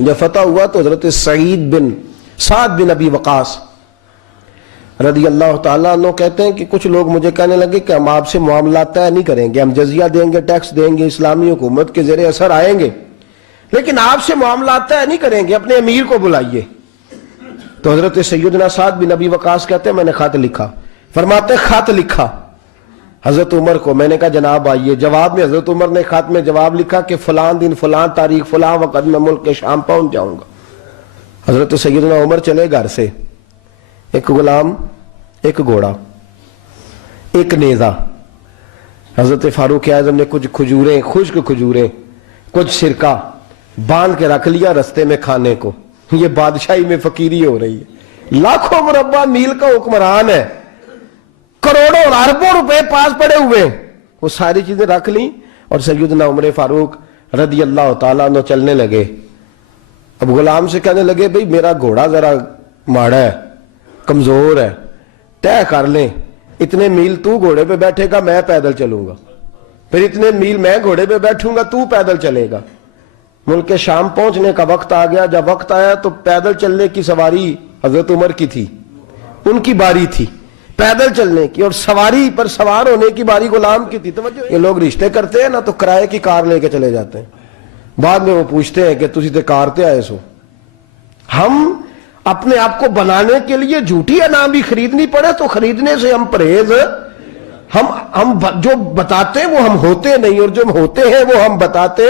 جب فتح ہوا تو حضرت سعد بن ابی وقاص رضی اللہ تعالیٰ عنہ کہتے ہیں کہ کچھ لوگ مجھے کہنے لگے کہ ہم آپ سے معاملات طے نہیں کریں گے، ہم جزیہ دیں گے، ٹیکس دیں گے، اسلامی حکومت کے زیر اثر آئیں گے، لیکن آپ سے معاملات طے نہیں کریں گے، اپنے امیر کو بلائیے۔ تو حضرت سیدنا سعد بن ابی وقاص کہتے ہیں میں نے خط لکھا، فرماتے خط لکھا حضرت عمر کو، میں نے کہا جناب آئیے۔ جواب میں حضرت عمر نے خط میں جواب لکھا کہ فلان دن فلان تاریخ فلان وقت میں ملک کے شام پہنچ جاؤں گا۔ حضرت سیدنا عمر چلے گھر سے، ایک غلام، ایک گھوڑا، ایک نیزہ۔ حضرت فاروق اعظم نے کچھ کھجوریں، خشک کھجوریں، کچھ سرکہ باندھ کے رکھ لیا رستے میں کھانے کو۔ یہ بادشاہی میں فقیری ہو رہی ہے، لاکھوں مربع میل کا حکمران ہے، کروڑوں اربوں روپے پاس پڑے ہوئے، وہ ساری چیزیں رکھ لیں اور سیدنا عمر فاروق رضی اللہ تعالیٰ عنہ چلنے لگے۔ اب غلام سے کہنے لگے بھئی میرا گھوڑا ذرا ماڑا ہے، کمزور ہے، طے کر لیں اتنے میل تو گھوڑے پہ بیٹھے گا میں پیدل چلوں گا، پھر اتنے میل میں گھوڑے پہ بیٹھوں گا تو پیدل چلے گا۔ ملک کے شام پہنچنے کا وقت آ گیا۔ جب وقت آیا تو پیدل چلنے کی سواری حضرت عمر کی تھی، ان کی باری تھی پیدل چلنے کی، اور سواری پر سوار ہونے کی باری غلام کی تھی۔ توجہ، یہ لوگ رشتے کرتے ہیں نا تو کرائے کی کار لے کے چلے جاتے ہیں، بعد میں وہ پوچھتے ہیں کہ تسی تے کار تے آئے سو۔ ہم اپنے آپ کو بنانے کے لیے جھوٹی انعام بھی خریدنی پڑے تو خریدنے سے ہم پرہیز، ہم جو بتاتے ہیں وہ ہم ہوتے نہیں، اور جو ہوتے ہیں وہ ہم بتاتے۔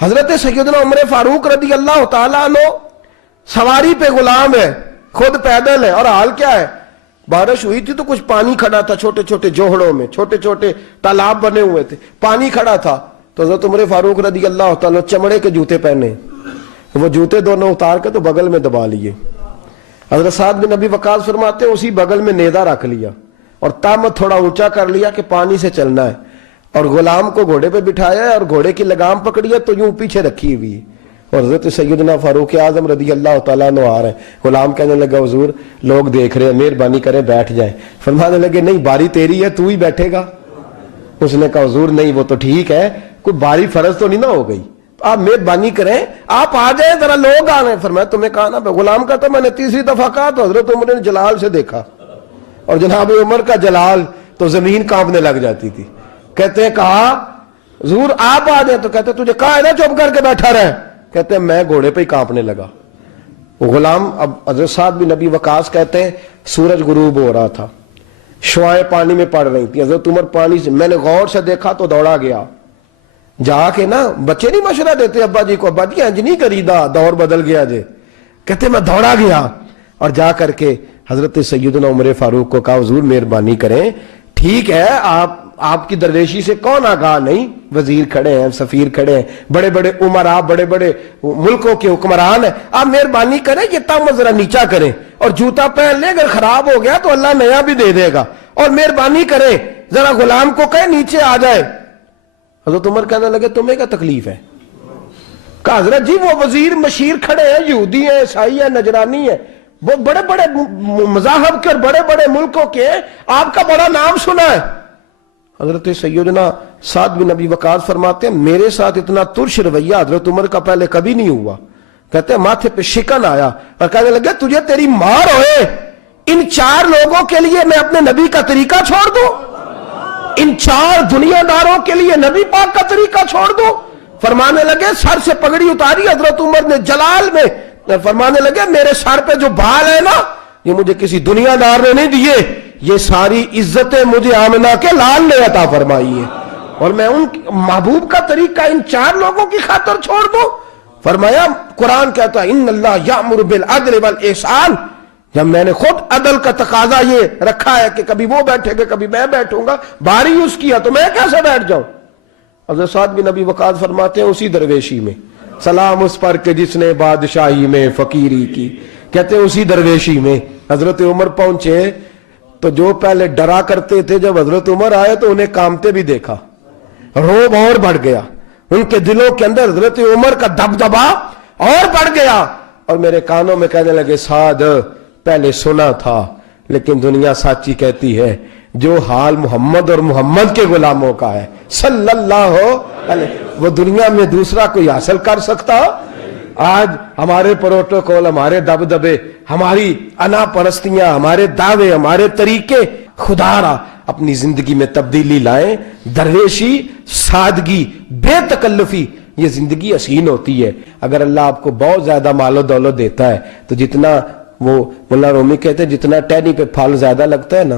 حضرت سیدنا عمر فاروق رضی اللہ تعالیٰ عنہ سواری پہ غلام ہے، خود پیدل ہے، اور حال کیا ہے، بارش ہوئی تھی تو کچھ پانی کھڑا تھا، چھوٹے چھوٹے جوہڑوں میں چھوٹے چھوٹے تالاب بنے ہوئے تھے، پانی کھڑا تھا۔ تو حضرت عمر فاروق رضی اللہ تعالیٰ چمڑے کے جوتے پہنے، وہ جوتے دونوں اتار کے تو بغل میں دبا لیے۔ حضرت سعد بن ابی وقاص فرماتے ہیں اسی بغل میں نیزہ رکھ لیا اور تامت تھوڑا اونچا کر لیا کہ پانی سے چلنا ہے، اور غلام کو گھوڑے پہ بٹھایا ہے اور گھوڑے کی لگام پکڑی ہے تو یوں پیچھے رکھی ہوئی ہے، اور حضرت سیدنا فاروق اعظم رضی اللہ تعالیٰ عنہ آ رہے ہیں۔ غلام کہنے لگا حضور لوگ دیکھ رہے ہیں، مہربانی کریں بیٹھ جائیں۔ فرمانے لگے نہیں باری تیری ہے، تو ہی بیٹھے گا۔ اس نے کہا حضور نہیں وہ تو ٹھیک ہے، کوئی باری فرض تو نہیں نہ ہو گئی، آپ مہربانی کریں آپ آ جائیں، ذرا لوگ آ رہے ہیں۔ فرمایا تمہیں کہا نا، غلام کہتا میں نے تیسری دفعہ کہا تو حضرت عمر نے جلال سے دیکھا، اور جناب عمر کا جلال تو زمین کانپنے لگ جاتی تھی۔ کہتے ہیں کہا حضور آپ آ جائیں، تو کہتے تجھے کہا ہے نا چپ کر کے بیٹھا رہے، کہتے ہیں میں گھوڑے پہ ہی کانپنے لگا۔ وہ غلام، اب حضرت سعد بن ابی وقاص کہتے ہیں سورج غروب ہو رہا تھا، شعائیں پانی میں پڑ رہی تھی، حضرت عمر پانی سے، میں نے غور سے دیکھا تو دوڑا گیا، جا کے نا بچے نہیں مشورہ دیتے ابا جی کو، ابا جی انج نہیں کریدا دور بدل گیا جے، کہتے میں دوڑا گیا اور جا کر کے حضرت سیدنا عمر فاروق کو کہا حضور مہربانی کریں، ٹھیک ہے آپ کی درویشی سے کون آگاہ نہیں، وزیر کھڑے ہیں، سفیر کھڑے ہیں، بڑے بڑے عمرا، بڑے بڑے ملکوں کے حکمران ہیں، آپ مہربانی کریں یہ تامت ذرا نیچا کریں اور جوتا پہن لیں، اگر خراب ہو گیا تو اللہ نیا بھی دے دے گا، اور مہربانی کریں ذرا غلام کو کہیں نیچے آ جائے۔ حضرت عمر کہنے لگے تمہیں کیا تکلیف ہے؟ کہا حضرت جی وہ وزیر مشیر کھڑے ہیں، یہودی ہیں، عیسائی ہیں، نجرانی ہیں، وہ بڑے بڑے مذاہب کے اور بڑے بڑے ملکوں کے، آپ کا بڑا نام سنا ہے۔ حضرت سیدنا سعد بن ابی وقاص فرماتے ہیں میرے ساتھ اتنا ترش رویہ حضرت عمر کا پہلے کبھی نہیں ہوا۔ کہتے ہیں ماتھے پہ شکن آیا اور کہنے لگے تجھے تیری مار ہوئے، ان 4 لوگوں کے لیے میں اپنے نبی کا طریقہ چھوڑ دوں، ان 4 دنیا داروں کے لیے نبی پاک کا طریقہ چھوڑ دوں۔ فرمانے لگے سر سے پگڑی اتاری حضرت عمر نے جلال میں، فرمانے لگے میرے سر پہ جو بال ہے نا یہ مجھے کسی دنیا دار نے نہیں دیے، یہ ساری عزتیں مجھے آمنہ کے لال نے عطا فرمائی ہے، اور میں ان محبوب کا طریقہ ان 4 لوگوں کی خاطر چھوڑ دوں۔ فرمایا قرآن کہتا ہے ان اللہ یامر بالعدل والاحسان، جب میں نے خود عدل کا تقاضا یہ رکھا ہے کہ کبھی وہ بیٹھے گا کبھی میں بیٹھوں گا، باری اس کی ہے تو میں کیسے بیٹھ جاؤں۔ حضرت سعد بن ابی وقاص فرماتے ہیں اسی درویشی میں سلام اس پر کہ جس نے بادشاہی میں فقیری کی، کہتے ہیں اسی درویشی میں حضرت عمر پہنچے تو جو پہلے ڈرا کرتے تھے جب حضرت عمر آئے تو انہیں کامتے بھی دیکھا، روب اور بڑھ گیا، ان کے دلوں کے اندر حضرت عمر کا دبدبا اور بڑھ گیا، اور میرے کانوں میں کہنے لگے سعد پہلے سنا تھا لیکن دنیا سچی کہتی ہے جو حال محمد اور محمد کے غلاموں کا ہے صلی اللہ علیہ، وہ دنیا میں دوسرا کوئی حاصل کر سکتا آج ہمارے پروٹوکول، ہمارے دبدبے، ہماری انا پرستیاں، ہمارے دعوے، ہمارے طریقے خدا را اپنی زندگی میں تبدیلی لائیں. درویشی، سادگی، بے تکلفی، یہ زندگی حسین ہوتی ہے. اگر اللہ آپ کو بہت زیادہ مال و دولت دیتا ہے تو جتنا وہ مولانا رومی کہتے ہیں جتنا ٹہنی پہ پھل زیادہ لگتا ہے نا